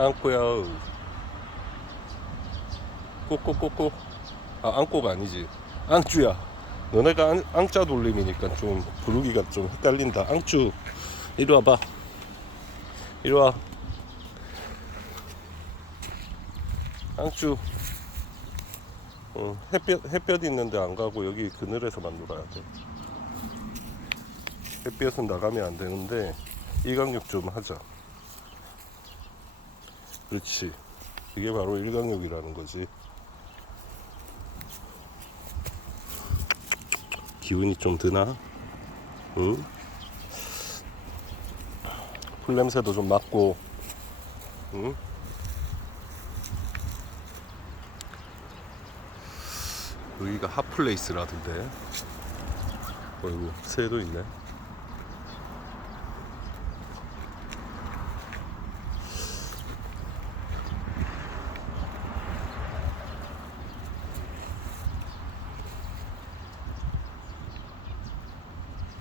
앙꼬야. 꼬꼬꼬꼬. 아, 앙꼬가 아니지. 앙쭈야. 너네가 앙, 앙자 돌림이니까 좀 부르기가 좀 헷갈린다. 앙쭈. 이리 와봐. 이리 와. 앙쭈. 어, 햇볕, 햇볕 있는데 안 가고 여기 그늘에서만 놀아야 돼. 햇볕은 나가면 안 되는데 일광욕 좀 하자. 그렇지. 이게 바로 일광욕이라는 거지. 기운이 좀 드나? 응? 풀 냄새도 좀 맡고, 응? 여기가 핫플레이스라던데. 어이구, 새도 있네.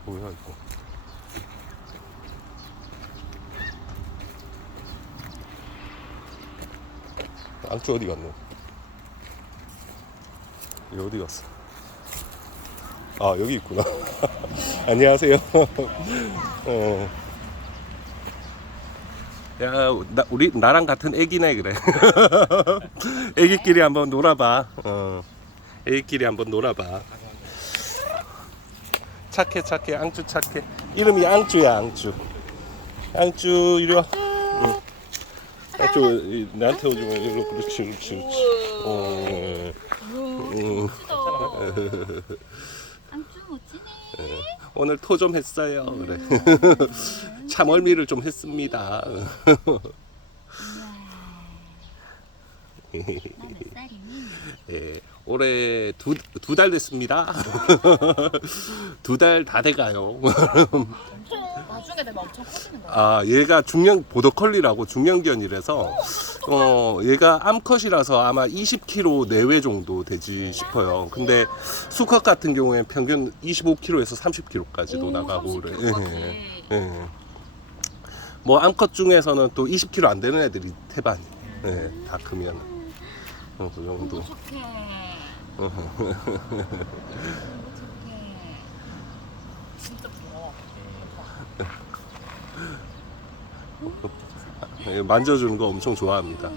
뭐야 이거? 앙쭈 어디 갔노? 얘 어디 갔어? 아 여기 있구나. 안녕하세요. 어. 야, 나, 우리 나랑 같은 애기네 그래. 애기끼리 한번 놀아봐. 어. 애기끼리 한번 놀아봐. 착해 착해 앙쭈 착해. 이름이 앙쭈야 앙쭈. 앙쭈 이리 와. 응. 앙쭈 이- 나한테 오지 마. 이리 와. 그렇지 그렇지 그렇지. 어. 앙쭈 멋지네. 오늘 토 좀 했어요. 그래. 참얼미를 좀 했습니다. 예, 올해 두 두 달 됐습니다. 두 달 다 돼가요. 나중에 되면 엄청 커지는 거야. 아, 얘가 중년 보더컬리라고 중년견이라서 어, 얘가 암컷이라서 아마 20kg 내외 정도 되지 싶어요. 근데 수컷 같은 경우엔 평균 25kg에서 30kg까지도 나가고 그래. 예, 예. 뭐 암컷 중에서는 또 20kg 안 되는 애들이 태반이. 예, 다 크면 어, 그 정도. 너무 착해. 진짜 부러워. 예, 만져주는 거 엄청 좋아합니다.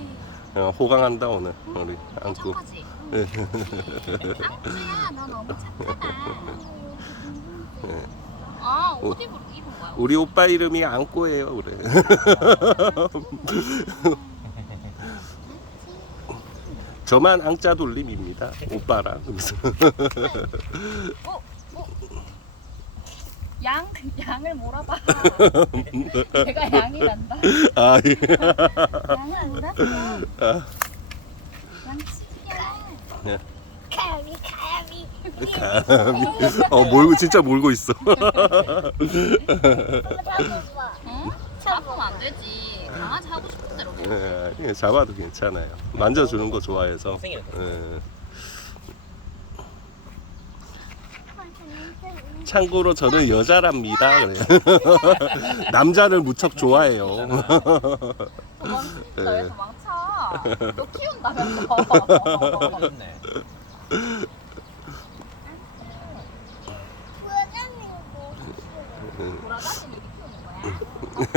어, 호강한다 오늘 우리 안고. 착하지? 예. 앙쭈야, 너 너무 착하다. 아, 옷 입은 입은 거야? 우리 오빠 이름이 안꼬예요, 그래. 저만 앙자 돌림입니다. 오빠랑. 그래서 어, 어. 양 양을 몰아봐. 내가 양이란다. 아, 예. 양은 아니라고. 양치기야. 예. 가야미 가야미. 어, 몰고 진짜 몰고 있어. 응? 잡으면 안 되지. 강아지 하고 싶은 대로 해. 예, 잡아도 괜찮아요. 만져주는 거 좋아해서. 예. 참고로 저는 여자랍니다. 그래. 남자를 무척 좋아해요. 도망친다 네. 너 키운다면서. 키우는 거 밥도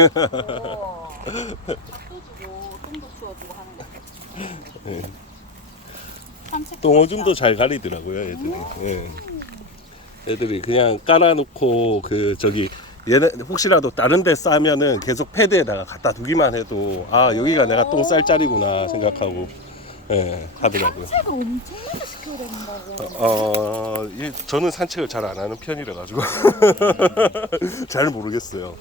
주고 똥도 치워주고 하는 거. 예. 산책. 똥오줌도 잘 가리더라고요, 애들이. 예. 애들이 그냥 깔아놓고 그 저기 얘네 혹시라도 다른 데 싸면은 계속 패드에다가 갖다 두기만 해도 아 여기가 내가 똥 쌀 자리구나 생각하고 예 하더라고요. 산책을 엄청 많이 시켜야 된다고. 어, 이, 저는 산책을 잘 안 하는 편이라 가지고 잘 모르겠어요.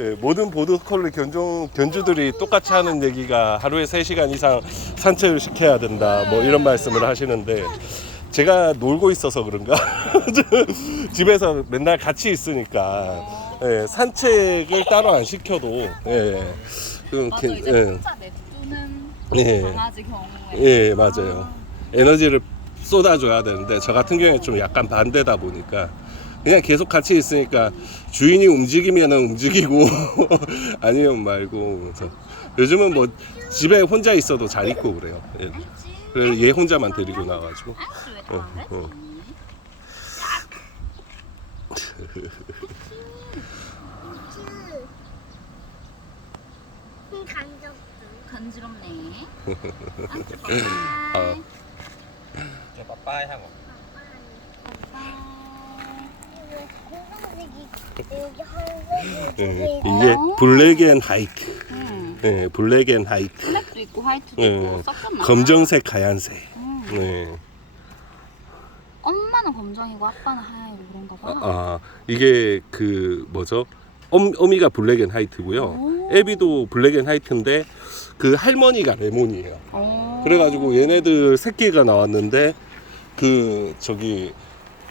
예, 모든 보드컬리 견종 견주들이 똑같이 하는 얘기가 하루에 3시간 이상 산책을 시켜야 된다. 뭐 이런 말씀을 하시는데 제가 놀고 있어서 그런가? 집에서 맨날 같이 있으니까 예, 산책을 따로 안 시켜도 예. 그, 맞아 게- 이제 예, 혼자 냅두는 예. 강아지 경우에. 예, 맞아요. 에너지를 쏟아줘야 되는데 저 같은 경우에 좀 약간 반대다 보니까 그냥 계속 같이 있으니까 주인이 움직이면 움직이고 아니면 말고 그래서 요즘은 뭐 집에 혼자 있어도 잘 있고 그래요. 예. 그래서 얘 혼자만 데리고 나와가지고. 어? 어. 간지럽네. 아, 저 빠빠이 하고 여기 한색이 예. 이게 블랙 앤 화이트. 응. 예, 블랙 앤 화이트. 블랙도 있고 화이트도 예. 있고? 검정색, 하얀색. 응. 네. 엄마는 검정이고 아빠는 하얀이고 그런가 봐. 아, 아, 이게 그 뭐죠? 엄, 어미가 블랙 앤 화이트고요. 오. 애비도 블랙 앤 화이트인데 그 할머니가 레몬이에요. 어. 그래가지고 얘네들 새끼가 나왔는데 그 저기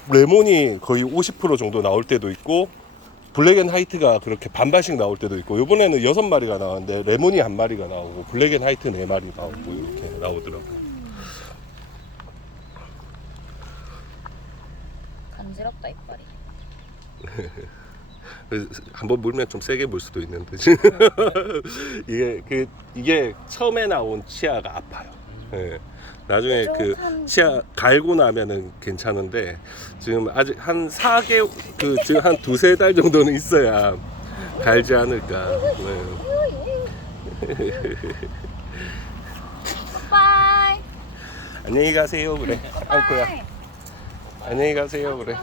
레몬이 거의 50% 정도 나올 때도 있고 블랙 앤 화이트가 그렇게 반반씩 나올 때도 있고 이번에는 여섯 마리가 나왔는데 레몬이 한 마리가 나오고 블랙 앤 화이트 네 마리 나오고 이렇게 나오더라고요. 간지럽다 이빨이. 한번 물면 좀 세게 물 수도 있는데 이게 그 이게 처음에 나온 치아가 아파요. 예. 나중에 그 치아 갈고 나면은 괜찮은데 지금 아직 한 4개 그 지금 한 두세 달 정도는 있어야 갈지 않을까. 네. 빠이. 안녕히 가세요 그래. 안고야. 안녕히 가세요 그래.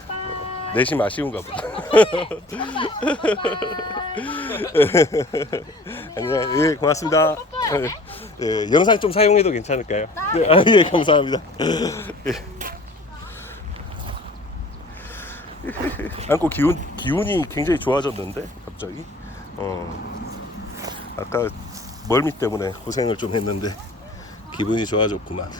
내심 아쉬운가 보다. 안녕, 예, 고맙습니다. 예, 영상 좀 사용해도 괜찮을까요? 네, 아, 예, 감사합니다. 예. 안고 기운 기운이 굉장히 좋아졌는데 갑자기. 어, 아까 멀미 때문에 고생을 좀 했는데 기분이 좋아졌구만.